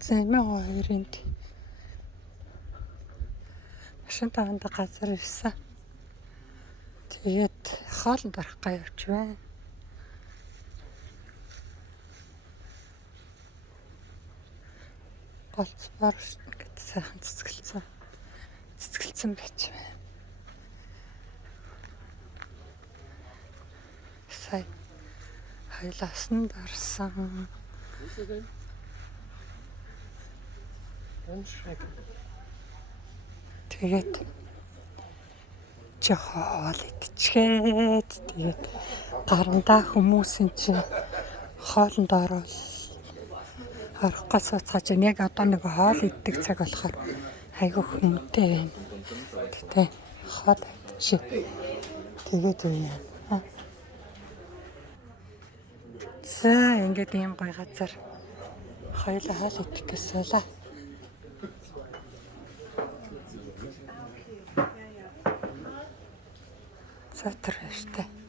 Зэмээ хоёрынд машин таванда газар ирсэн. Тэгээд хоолнд орох гай явж байна. Голцоор ингээд сайхан цэцгэлцэн байж байна. Сая хайлаасанд орсон. Тэгээд хоол идчихэд тэгээд гарандаа хүмүүсийн чинь хоолнд ороод орохгүй сууцгааж яг одоо нэг хоол иддэг цаг болохоор айгүй хүнтэй байна. Тэгтээ хоол идчих. Тэгээд яа. За ингээд ийм гоё газар хоёулаа хоол идэх гэсэн. За тэр штэ.